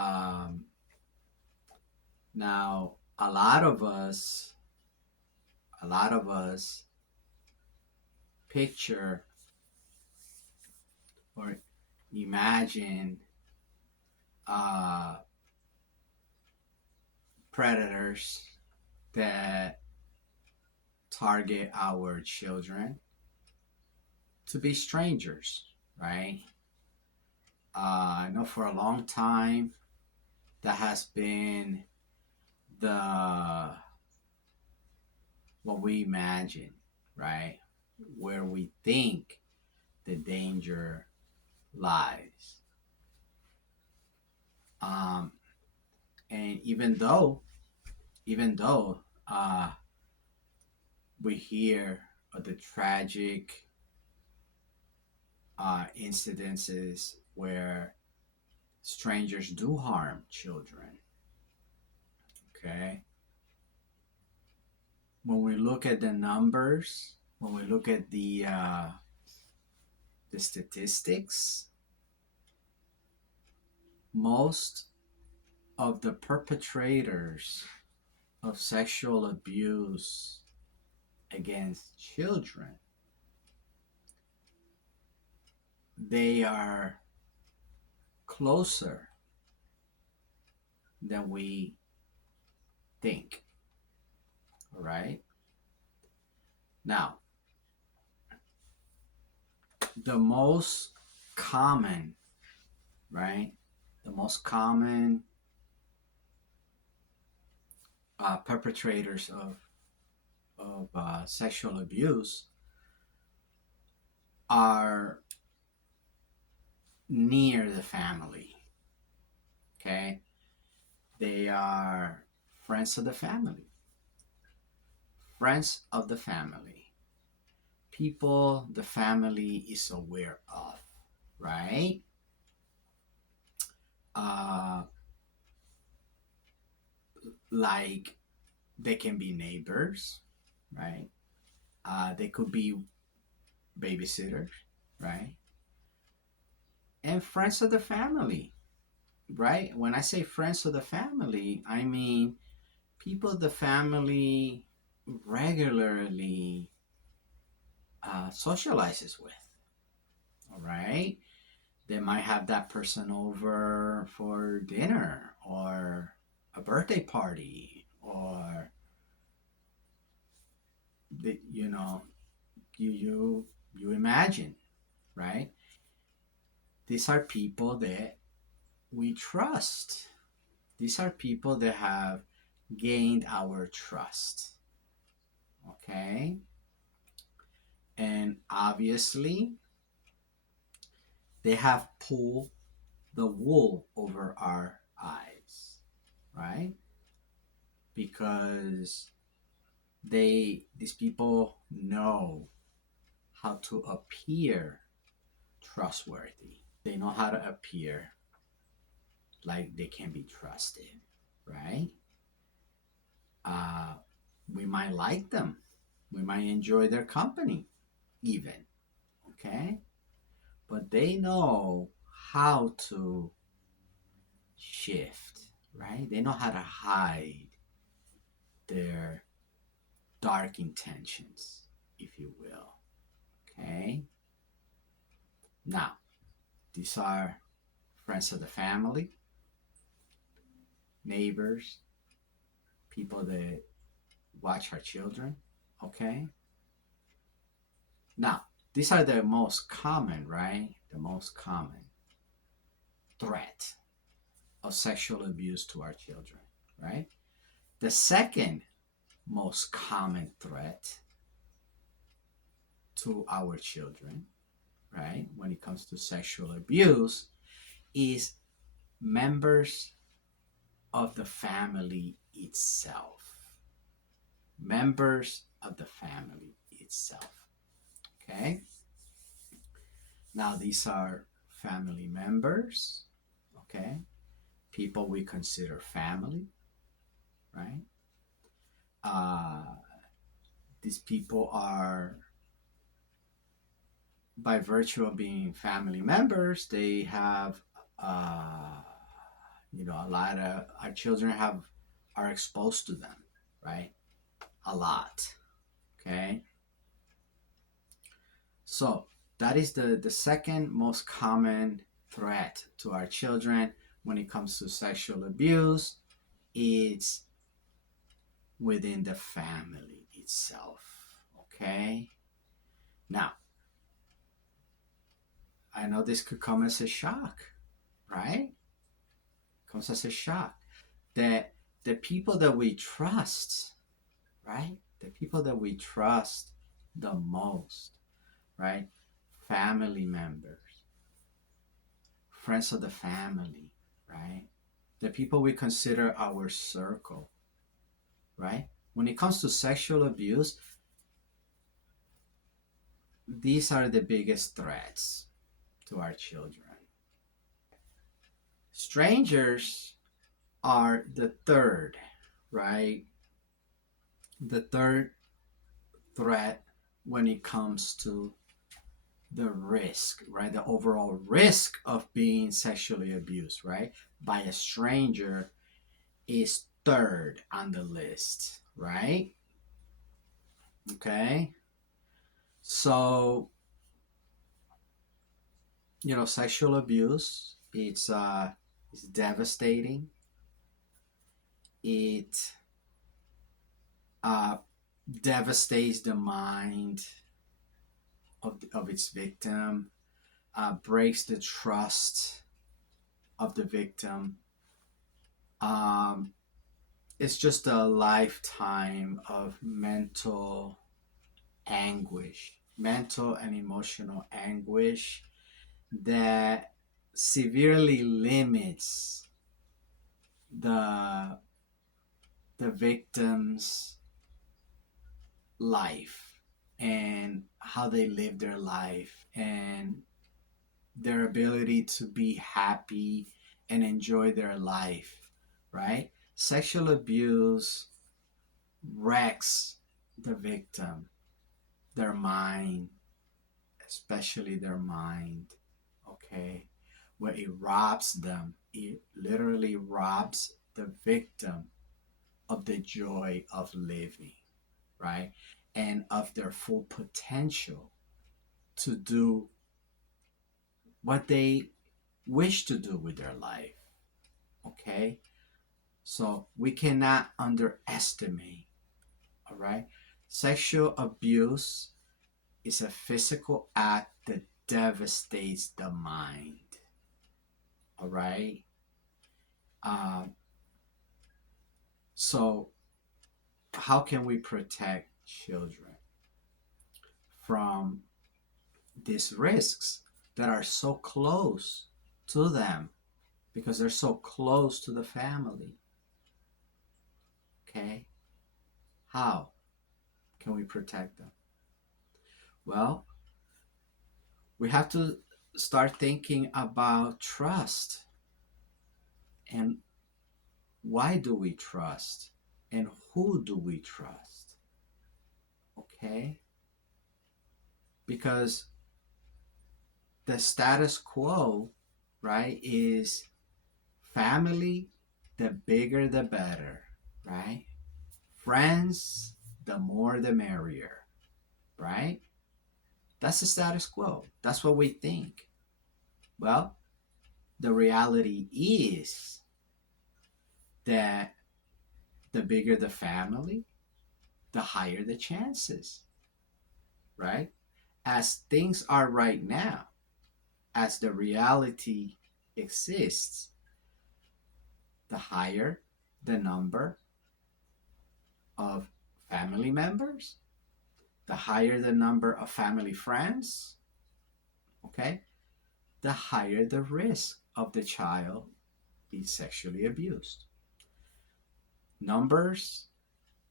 Um, Now, a lot of us picture or imagine uh, predators that target our children to be strangers, right? I know for a long time that has been the what we imagine, right? Where we think the danger lies. Um, and even though we hear of the tragic incidences where strangers do harm children, okay? When we look at the numbers, when we look at the statistics, most of the perpetrators of sexual abuse against children, they are closer than we think. All right. Now, the most common, right? The most common perpetrators of sexual abuse are near the family. Okay, they are friends of the family, friends of the family, people the family is aware of, right? Uh, like they can be neighbors, right? They could be babysitters, right? And friends of the family, right? When I say friends of the family, I mean people the family regularly socializes with, all right? They might have that person over for dinner or a birthday party or you know you imagine, right? These are people that we trust. These are people that have gained our trust. Okay? And obviously, they have pulled the wool over our eyes, right? Because these people know how to appear trustworthy. They know how to appear like they can be trusted, right? Uh, we might like them. We might enjoy their company, even, okay? But they know how to shift, right? They know how to hide their dark intentions, if you will, okay? Now, these are friends of the family, neighbors, people that watch our children, okay? Now, these are the most common, right? The most common threat of sexual abuse to our children, right? The second most common threat to our children, right, when it comes to sexual abuse, is members of the family itself. Members of the family itself. Okay? Now, these are family members, okay? People we consider family, right? Uh, these people are, by virtue of being family members, they have uh, A lot of our children are exposed to them, right? A lot. Okay. So that is the second most common threat to our children when it comes to sexual abuse. It's within the family itself. Okay. Now, I know this could come as a shock, right? Comes as a shock that the people that we trust, right? The people that we trust the most, right? Family members, friends of the family, right? The people we consider our circle, right? When it comes to sexual abuse, these are the biggest threats to our children. Strangers are the third, right? The third threat when it comes to the risk, right? The overall risk of being sexually abused, right? By a stranger is third on the list, right? Okay. So, sexual abuse, it's devastating. It uh, devastates the mind of its victim, breaks the trust of the victim. Um, it's just a lifetime of mental and emotional anguish that severely limits the the victim's life and how they live their life and their ability to be happy and enjoy their life, right? Sexual abuse wrecks the victim, their mind, especially their mind, okay? Where it robs them, it literally robs the victim of the joy of living, right? And of their full potential to do what they wish to do with their life, okay? So we cannot underestimate, all right? Sexual abuse is a physical act that devastates the mind, all right? Um, so, how can we protect children from these risks that are so close to them because they're so close to the family? Okay, how can we protect them? Well, we have to start thinking about trust and why do we trust and who do we trust? Okay, because the status quo, right, is family, the bigger the better, right? Friends, the more the merrier, right? That's the status quo. That's what we think. Well, the reality is that the bigger the family, the higher the chances, right? As things are right now, as the reality exists, the higher the number of family members, the higher the number of family friends, okay, the higher the risk of the child being sexually abused. Numbers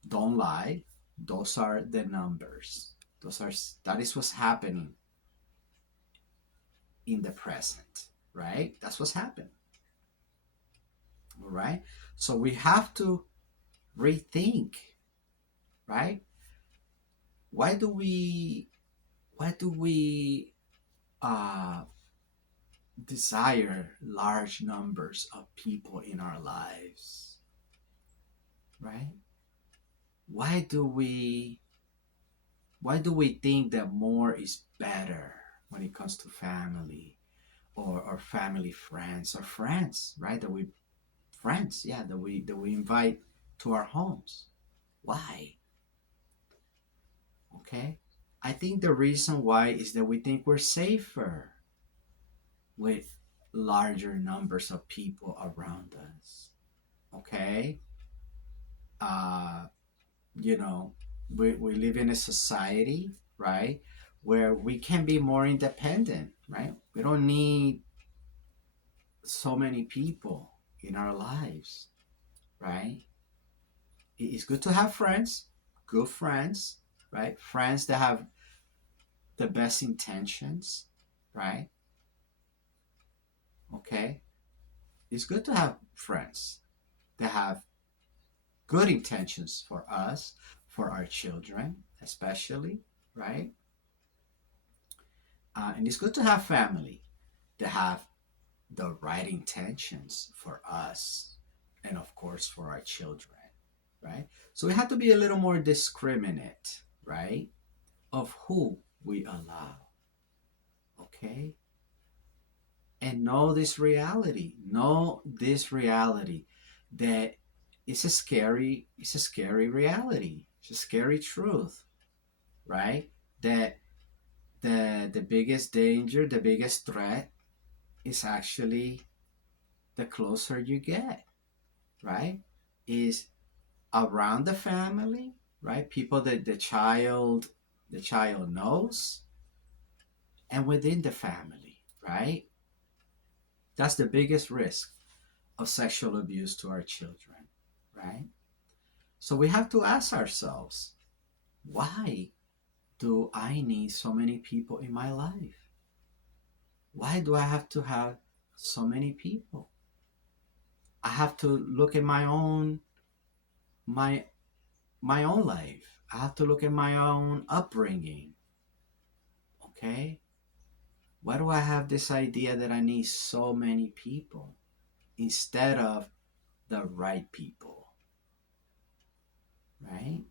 don't lie. Those are the numbers. That is what's happening in the present, right? That's what's happening. All right. So we have to rethink, right? Why do we why do we uh desire large numbers of people in our lives, right? Why do we why do we think that more is better when it comes to family or family friends or friends, right? That we friends, yeah, that we invite to our homes. Why? Okay? I think the reason why is that we think we're safer with larger numbers of people around us. Okay? Uh, you know, we live in a society, right, where we can be more independent, right? We don't need so many people in our lives, right? It's good to have friends, good friends, right? Friends that have the best intentions, right? Okay? It's good to have friends that have good intentions for us, for our children, especially, right? And it's good to have family that have the right intentions for us and, of course, for our children, right? So we have to be a little more discriminate, right, of who we allow, okay? And know this reality that it's a scary reality. It's a scary truth, right? That the biggest danger, the biggest threat is actually the closer you get, right? Is around the family, right? People that the child knows, and within the family, right? That's the biggest risk of sexual abuse to our children, right? So we have to ask ourselves, why do I need so many people in my life? Why do I have to have so many people? I have to look at my my own life. I have to look at my own upbringing. Okay? Why do I have this idea that I need so many people instead of the right people? Right?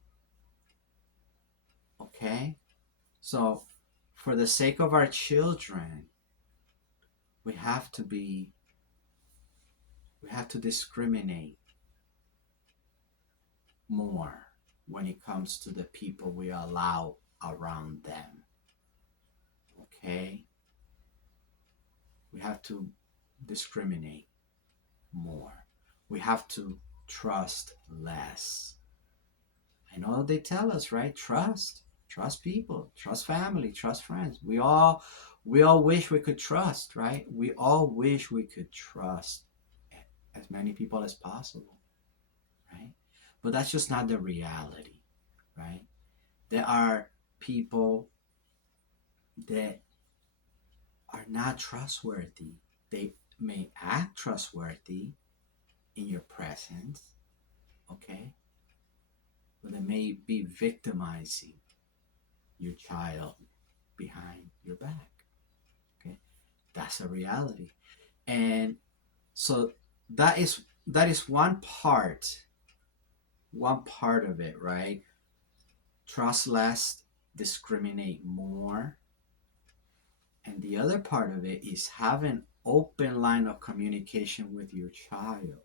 Okay? So, for the sake of our children, we have to be, we have to discriminate more when it comes to the people we allow around them. Okay? We have to discriminate more. We have to trust less. I know they tell us, right? Trust people, trust family, trust friends. We all wish we could trust, right? We all wish we could trust as many people as possible, right? But that's just not the reality, right? There are people that are not trustworthy. They may act trustworthy in your presence, okay? But they may be victimizing your child behind your back, okay? That's a reality. And so that is one part of it, right? Trust less, discriminate more. And the other part of it is have an open line of communication with your child.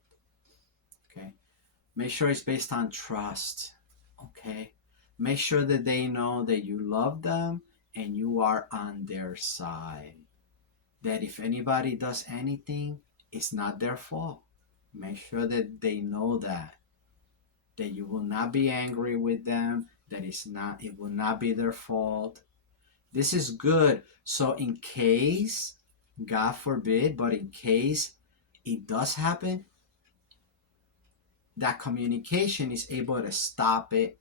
Okay. Make sure it's based on trust. Okay. Make sure that they know that you love them and you are on their side. That if anybody does anything, it's not their fault. Make sure that they know that you will not be angry with them, that it will not be their fault. This is good. So in case, God forbid, but in case it does happen, that communication is able to stop it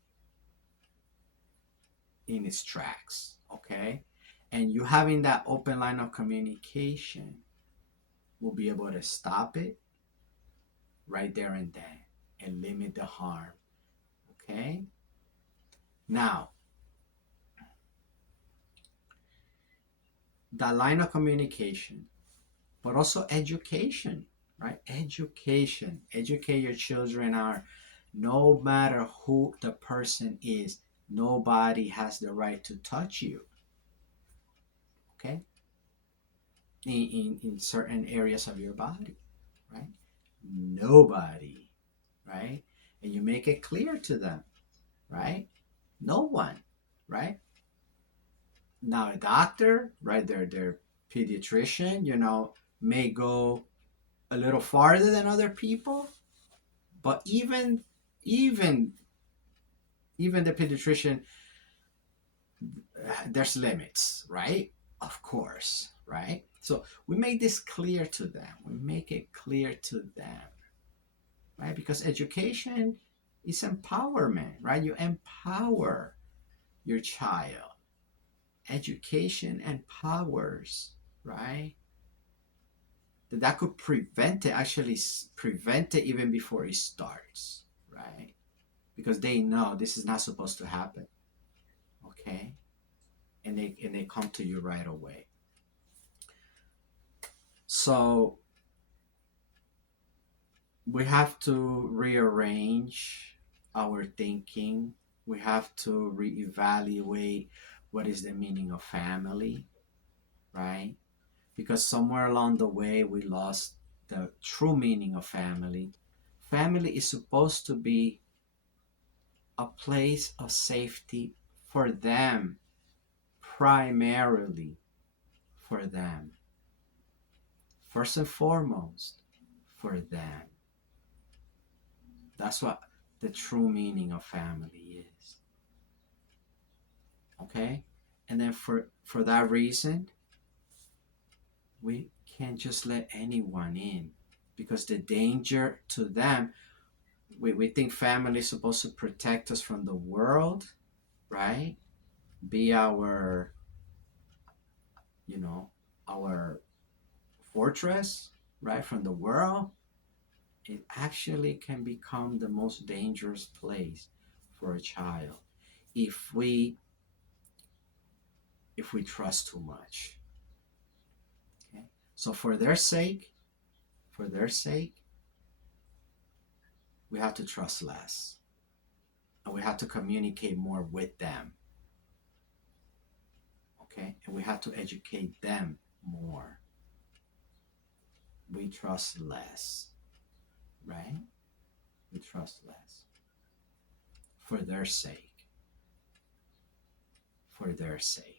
in its tracks. Okay? And you having that open line of communication will be able to stop it right there and then and limit the harm. Okay? Now, that line of communication but also education, right? Education. Educate your children are no matter who the person is, nobody has the right to touch you, okay? In certain areas of your body, right? Nobody, right? And you make it clear to them, right? No one, right? Now a doctor, right? Their pediatrician, may go a little farther than other people, but even even the pediatrician, there's limits, right? Of course, right? So we make this clear to them. We make it clear to them, right? Because education is empowerment, right? You empower your child. Education empowers, right? That could prevent it, actually prevent it even before it starts, right? Because they know this is not supposed to happen, okay? And they come to you right away. So we have to rearrange our thinking. We have to reevaluate what is the meaning of family, right? Because somewhere along the way we lost the true meaning of family. Family is supposed to be a place of safety for them, primarily for them, first and foremost for them. That's what the true meaning of family is. Okay? And then for that reason, we can't just let anyone in, because the danger to them, we think family is supposed to protect us from the world, right? Be our, you know, our fortress, right, from the world. It actually can become the most dangerous place for a child if we trust too much. Okay? So for their sake, we have to trust less. And we have to communicate more with them. Okay? And we have to educate them more. We trust less. Right? We trust less. For their sake. For their sake.